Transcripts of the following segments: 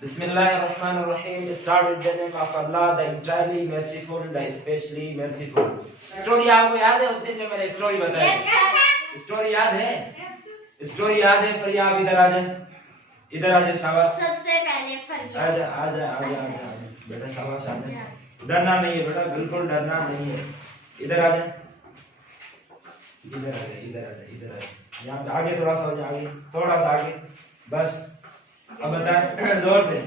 Bismillahirrahmanirrahim. Start with the name of Allah, the entirely merciful, the especially merciful. Story आपको याद है उस दिन जो मैंने स्टोरी बताई? स्टोरी याद है? स्टोरी याद है? फिर आप इधर आ जाए, इधर आ जाए, शाबाश। सबसे पहले फरिया आजा आजा आजा आजा बेटा, शाबाश। आ जाए, डरना नहीं है बेटा, बिल्कुल डरना नहीं है। इधर आ जाए, इधर आ जाए, इधर आ जाए, इधर आ जाए। यहाँ पे आगे थोड़ा सा हो जाए, आगे थोड़ा सा आगे, बस। अब बताएं जोर से,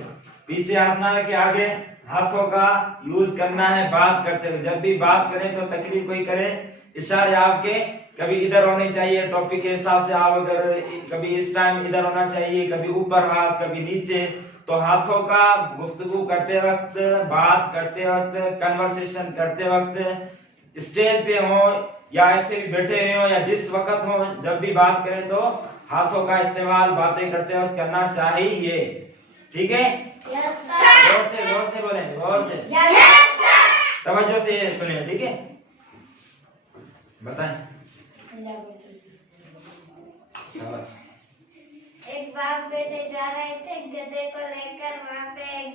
पीछे हाथ ना रखे, आगे हाथों का यूज करना है बात करते हुए। जब भी बात करें तो तकरीर कोई करे, इशारे आपके कभी इधर होने चाहिए, टॉपिक के हिसाब से। आप अगर कभी इस टाइम इधर होना चाहिए, कभी ऊपर हाथ, कभी नीचे। तो हाथों का गुफ्तगू करते वक्त, बात करते वक्त, कन्वर्सेशन करते वक्त, स्टेज पे हो या ऐसे भी बैठे हो या जिस वक्त हो, जब भी बात करें तो हाथों का इस्तेमाल बातें करते वक्त करना चाहिए। ठीक है? Yes sir. जोर से बोलें, जोर से, यस सर। तवज्जो से सुनिए। ठीक है, बताएं। शाबाश। एक बाप बेटे जा रहे थे गधे को लेकर, वहाँ पे एक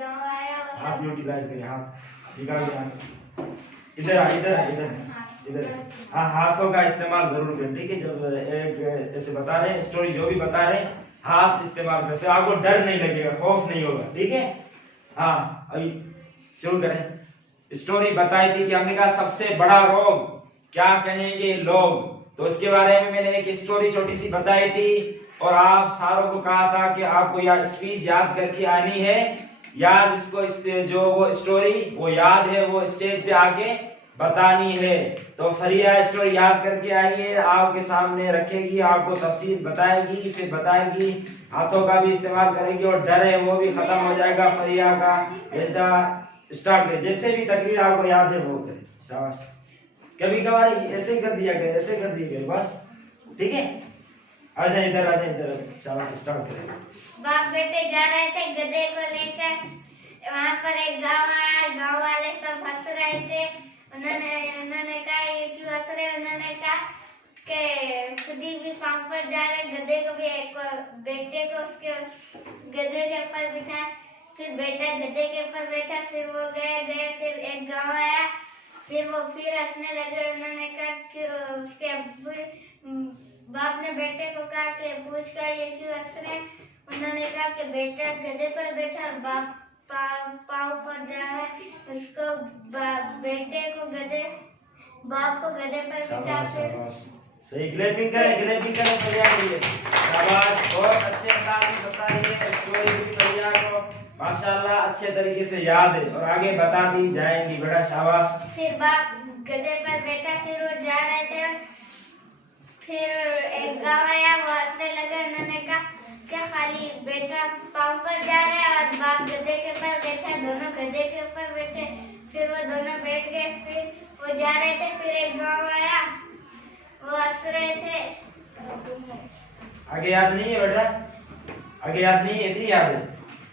गांव आया। हाथ यूटिलाइज करें, हाथ निकाल के इधर आ, इधर आ, इधर इधर। हाँ, हाथों का इस्तेमाल जरूर करें। ठीक है, जब एक ऐसे बता रहे हैं स्टोरी, जो भी बता रहे हैं, हाथ इस्तेमाल करें, फिर आपको डर नहीं लगेगा, खौफ नहीं होगा। ठीक है? हाँ, अभी शुरू करें। स्टोरी बताई थी कि हमने कहा सबसे बड़ा रोग क्या कहेंगे लोग, तो उसके बारे में मैंने एक स्टोरी छोटी सी बताई थी। और आप सारों को कहा था कि आपको यह स्पीच याद करके आनी है। याद जिसको जो वो स्टोरी वो याद है, वो स्टेज पे आके बतानी है। तो फरिया स्टोरी याद करके आइए, आपके सामने रखेगी, आपको तफसील बताएगी, फिर बताएगी, हाथों का भी इस्तेमाल करेगी और डर है वो भी खत्म हो जाएगा फरिया का। बेटा स्टार्ट करें, जैसे भी तकरीर आपको याद है वो करें। शाबाश। कभी कभार ऐसे कर दिया गया, ऐसे कर दिया गया, बस। ठीक है, आजा इधर, आजा इधर। शाबाश, स्टार्ट करें। बाप बेटे जा रहे थे गधे को लेकर, वहाँ पर एक गांव आया। गांव वाले सब हंस रहे थे। उन्होंने कहा ये क्यों हंस रहे? उन्होंने कहा कि खुदी भी पाँव पर जा रहे, गधे को भी, एक बेटे को उसके गधे के ऊपर बिठाया। फिर बेटा गधे के ऊपर बैठा, फिर वो गए। फिर एक गांव आया, फिर वो फिर हंसने लगे। उन्होंने कहा कि उसके बाप ने बेटे को कहा कि पूछ कर ये क्यों हंस रहे हैं? उन्होंने कहा कि बेटा गधे पर बैठा और बाप पाँव पर जा रहा है। उसको बेटे को गधे, बाप को गधे पर बिठा। शाबाश, सही। क्लैपिंग करें, क्लैपिंग करें फरिया के लिए। शाबाश, बहुत अच्छे अंदाज में बता रही है स्टोरी भी फरिया को, माशाल्लाह अच्छे तरीके से याद है और आगे बताती जाएंगी। बेटा शाबाश। फिर बाप गधे पर बैठा, फिर वो जा रहे थे। फिर एक गाँव आया, वो हंसने लगा। उन्होंने कहा क्या खाली बेटा पाँव पर जा रहा है और बाप गधे के ऊपर बैठा, दोनों गधे के ऊपर बैठे। फिर वो दोनों बैठ गए, फिर वो जा रहे थे। फिर एक गाँव आया, वो हंस रहे थे। आगे याद नहीं है बेटा? आगे याद नहीं है? इतनी याद है?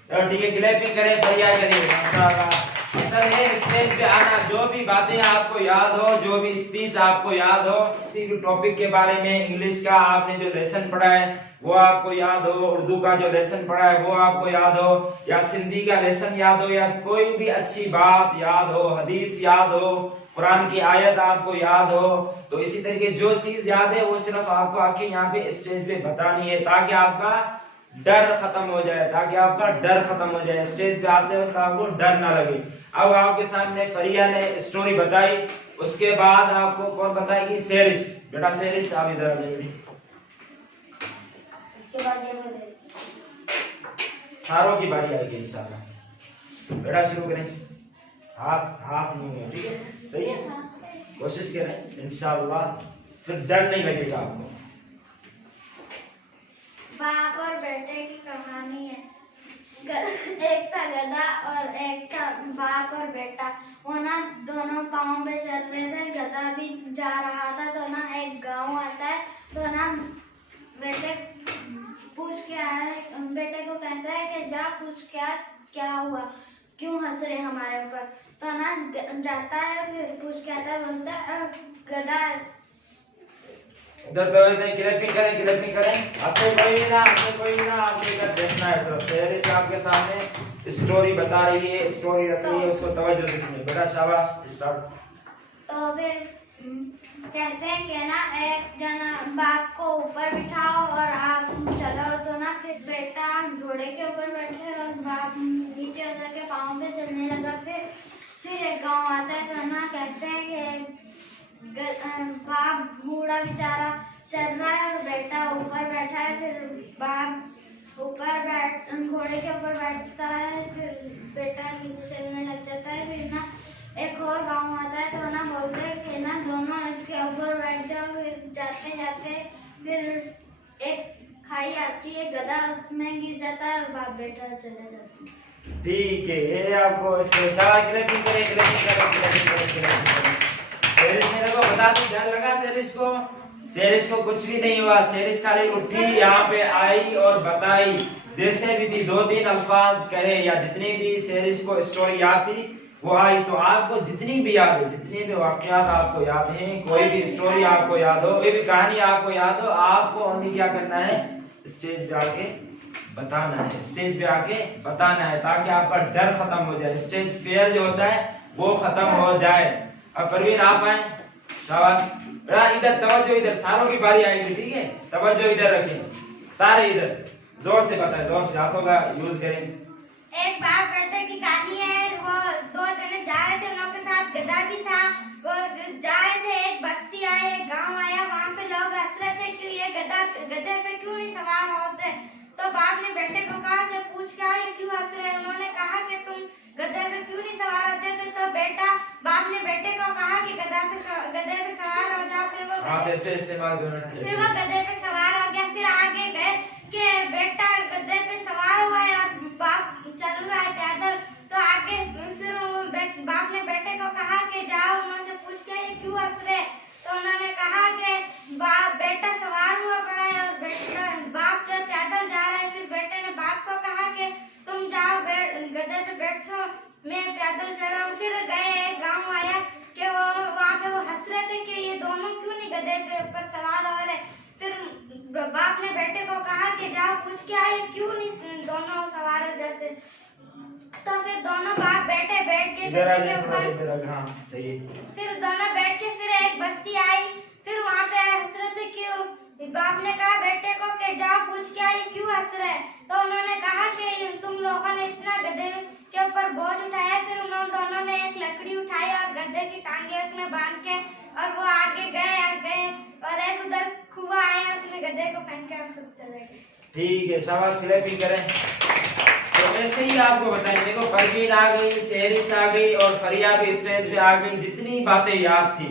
चलो ठीक है, क्लैपिंग करें, फरिया करिए। माशाल्लाह। असल है स्टेज पे आना, जो भी बातें आपको याद हो, जो भी स्पीच आपको याद हो, किसी भी टॉपिक के बारे में, इंग्लिश का आपने जो लेसन पढ़ा है वो आपको याद हो, उर्दू का जो लेसन पढ़ा है वो आपको याद हो, या सिंधी का लेसन याद हो, या कोई भी अच्छी बात याद हो, हदीस याद हो, कुरान की आयत आपको याद हो, तो इसी तरीके जो चीज याद है वो सिर्फ आपको आके यहाँ पे स्टेज पे बतानी है, ताकि आपका डर खत्म हो जाए, ताकि आपका डर खत्म हो जाए, स्टेज पे आते वक्त आपको डर ना लगे। अब आपके सामने फरिया ने स्टोरी बताई, उसके बाद आपको कौन बताएगी? सेरिश। बेटा सेरिश, आप इधर आ जाइए। इसके बाद ये बोले सारों की बारी आएगी इंशाल्लाह। बेटा शुरू करें। हाथ हाथ नहीं है, ठीक है? सही है, कोशिश करें इंशाल्लाह, फिर डर नहीं लगेगा आपको। बाप और बेटे की कहानी है। एक था गधा और एक था बाप और बेटा। वो ना दोनों पाँव पे चल रहे थे, गधा भी जा रहा था। तो ना एक गांव आता है, तो ना बेटे पूछ के आया है, बेटे को कहता है कि जा पूछ क्या हुआ, क्यों हंस रहे हमारे ऊपर। तो ना जाता है, फिर पूछ के आता है, बोलता है गधा इधर तवज्जो नहीं, क्लैपिंग करें। हंसे कोई भी ना, आपको इधर देखना है सिर्फ। शेर से आपके सामने स्टोरी बता रही है, स्टोरी रख रही है, उसको तवज्जो से सुनिए। बेटा शाबाश, स्टार्ट। तो फिर कहते हैं कि ना एक जना बाप को ऊपर बिठाओ और आप चलो, तो ना फिर बेटा घोड़े के ऊपर बैठे और बाप नीचे उतर के पाँव पे चलने लगा। फिर एक गांव आता है, तो ना कहते हैं कि बाप बूढ़ा बेचारा चल रहा है और बेटा ऊपर बैठा है। फिर बाप ऊपर घोड़े के ऊपर बैठता है, फिर बेटा नीचे चलने लग जाता है। फिर ना एक और गांव आता है, तो ना बोलते हैं कि ना दोनों इसके ऊपर बैठ जाओ। फिर जाते जाते फिर एक खाई आती है, गधा उसमें गिर जाता है और बाप बेटा चले जाते हैं। ठीक है, ये आपको इसके साथ क्लैपिंग करें। शेरिश मेरे को बता दी, डर लगा शेरिश को? शेरिश को कुछ भी नहीं हुआ। शेरिश खाली उठी, यहाँ पे आई और बताई, जैसे भी थी 2-3 अल्फाज कहे या जितनी भी शेरिश को स्टोरी याद थी वो आई। तो आपको जितनी भी याद है, जितने भी वाकयात आपको याद हैं, कोई भी स्टोरी आपको याद हो, कोई भी कहानी आपको याद हो, आपको ओनली क्या करना है, स्टेज पे आके बताना है। स्टेज पे आके बताना है ताकि आपका डर खत्म हो जाए, स्टेज फियर जो होता है वो खत्म हो जाए। अब परवीन आप आए, शाबाश। इधर तवज्जो, इधर सारों की बारी आएगी, ठीक है? तवज्जो इधर रखें सारे, इधर जोर से बताएं, जोर से हाथों का यूज करें। एक बाप बेटे की कहानी है। वो 2 जने जा रहे थे, उनके साथ गधा भी था। वो जा रहे थे, एक बस्ती आए, एक गांव आया, वहां पे लोग हंस रहे थे कि ये गधे पे क्यों नहीं सवार होते। तो बाप ने बेटे को कहा कि पूछ क्या ये क्यों हंस रहे हैं। उन्होंने कहा कि तुम गधे पे क्यों नहीं सवार होते थे। तो बाप ने बेटे को कहा कि गधे पे सवार हो जा। फिर वो गधे पे सवार हो गया। फिर आगे गए कि बेटा गधे पे सवार हुआ है और बाप चल रहा है पैदल। तो आगे फिर बाप ने बेटे को कहा कि जाओ उनसे पूछ के ये क्यों हंस रहे। तो उन्होंने कहा कि बेटा सवार हुआ पड़ा है और बाप जो पैदल जा रहा है। फिर बेटे ने बाप को कहा कि तुम जाओ गधे पे बैठो, मैं पैदल चल रहा हूँ। फिर गए, एक गाँव आया कि वहाँ पे वो हंस रहे थे कि ये दोनों क्यों नहीं गधे पे ऊपर सवार हो रहे। फिर बाप ने बेटे को कहा कि जाओ पूछ के आए क्यों नहीं दोनों सवार हो जाते। तो फिर दोनों बाप बेटे बैठ के गधे के ऊपर, हाँ सही है। फिर दोनों बैठ के फिर एक बस्ती आई। फिर वहाँ पे हंस रहे थे क्यों। बाप ने कहा बेटे को कि जाओ पूछ के आए क्यों हंस रहे। तो उन्होंने कहा कि तुम लोगों ने इतना गधे के ऊपर बोझ उठाया। फिर उन्होंने दोनों ने एक लकड़ी उठाई और गधे की टांगे उसमें बांध के और वो आगे गए और एक उधर कुआं आया, उसमें गधे को फेंक के खुद चले गए। ठीक है, शाबाश, क्लैपिंग करें। तो ऐसे ही आपको बताएं, देखो परवीन आ गई, शेरिश आ गई और फरिया भी स्टेज पे आ गई। जितनी बातें याद थी,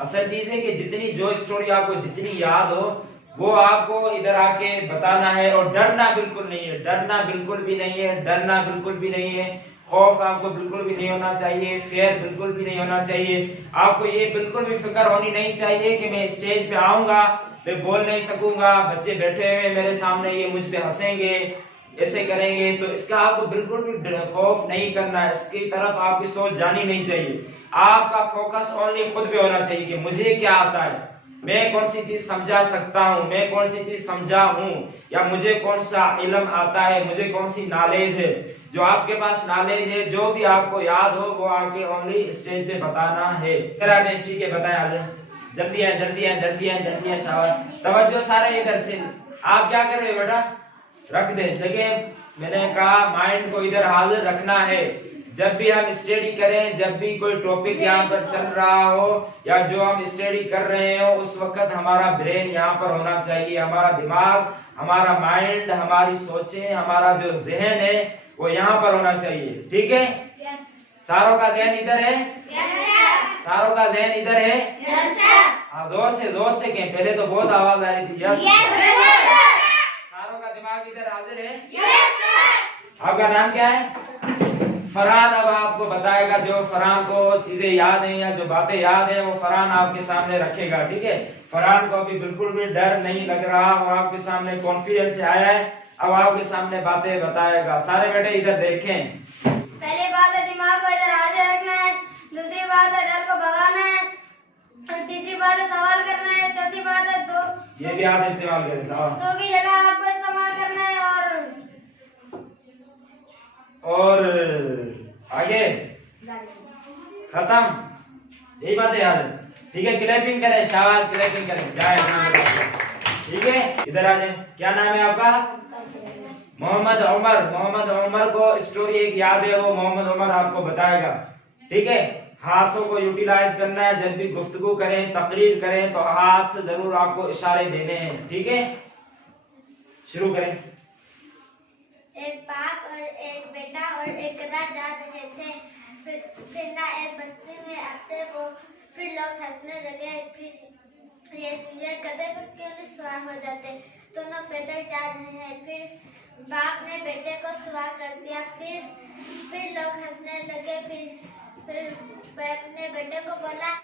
असल चीज है कि जितनी जो स्टोरी आपको जितनी याद हो वो आपको इधर आके बताना है। और डरना बिल्कुल नहीं है, डरना बिल्कुल भी नहीं है, डरना बिल्कुल भी नहीं है। खौफ आपको बिल्कुल भी नहीं होना चाहिए, फेयर बिल्कुल भी नहीं होना चाहिए। आपको ये बिल्कुल भी फिक्र होनी नहीं चाहिए कि मैं स्टेज पे आऊंगा, मैं बोल नहीं सकूंगा, बच्चे बैठे हुए मेरे सामने, ये मुझ पे हंसेंगे, ऐसे करेंगे। तो इसका आपको बिल्कुल भी खौफ नहीं करना है, इसकी तरफ आपकी सोच जानी नहीं चाहिए। आपका फोकस ओनली खुद पे होना चाहिए कि मुझे क्या आता है, मैं कौन सी चीज समझा सकता हूँ, मैं कौन सी चीज समझा हूँ, या मुझे कौन सा इल्म आता है, मुझे कौन सी नॉलेज है। जो आपके पास नॉलेज है, जो भी आपको याद हो, वो आके ओनली स्टेज पे बताना है। इधर आ जाए, ठीक है, बताएं, आ जाए, जल्दी है, जल्दी है, जल्दी है, जल्दी है। शाबाश, तवज्जो सारे इधर से। आप क्या कर रहे हो बेटा, रख दे जगह। मैंने कहा माइंड को इधर हाजिर रखना है। जब भी हम स्टडी करें, जब भी कोई टॉपिक यहाँ पर चल रहा हो या जो हम स्टडी कर रहे हो, उस वक्त हमारा ब्रेन यहाँ पर होना चाहिए, हमारा दिमाग, हमारा माइंड, हमारी सोचें, हमारा जो जहन है वो यहाँ पर होना चाहिए। ठीक है? सारों का जहन इधर है? सारों का जहन इधर है? हाँ, जोर से कहें, पहले तो बहुत आवाज आ रही थी। यस। सारों का दिमाग इधर हाजिर है? आपका नाम क्या है? फरहान। अब आपको बताएगा, जो फरहान को चीजें याद हैं या जो बातें याद हैं वो फरहान आपके सामने रखेगा। ठीक है? फरहान को अभी बिल्कुल भी डर नहीं लग रहा, वो आपके सामने कॉन्फिडेंस से आया है। अब आपके सामने बातें बताएगा। सारे बेटे इधर देखें। पहली बात है दिमाग को इधर हाजिर रखना है, दूसरी बात है डर को भगाना है, और तीसरी बात है सवाल करना है, चौथी बात है दो ये भी हाथ इस्तेमाल करें। दो की जगह आपको इस्तेमाल करना है। और आगे खत्म, यही बातें याद है। ठीक है, क्लैपिंग करें, शाबाश, क्लैपिंग करें, जाए। ठीक है, इधर आ जाए। क्या नाम है आपका? मोहम्मद उमर। मोहम्मद उमर को स्टोरी एक याद है, वो मोहम्मद उमर आपको बताएगा। ठीक है, हाथों को यूटिलाइज करना है। जब भी गुफ्तगू करें, तकरीर करें तो हाथ जरूर आपको इशारे देने हैं। ठीक है, शुरू करें। एक बाप और एक बेटा और एक गधा जा रहे थे। फिर ना एक बस्ती में अपने को फिर लोग हंसने लगे। फिर ये गधे पर क्यों नहीं सवार हो जाते, दोनों पैदल जा रहे हैं। फिर बाप ने बेटे को सवार कर दिया। फिर लोग हंसने लगे। फिर ने बेटे को बोला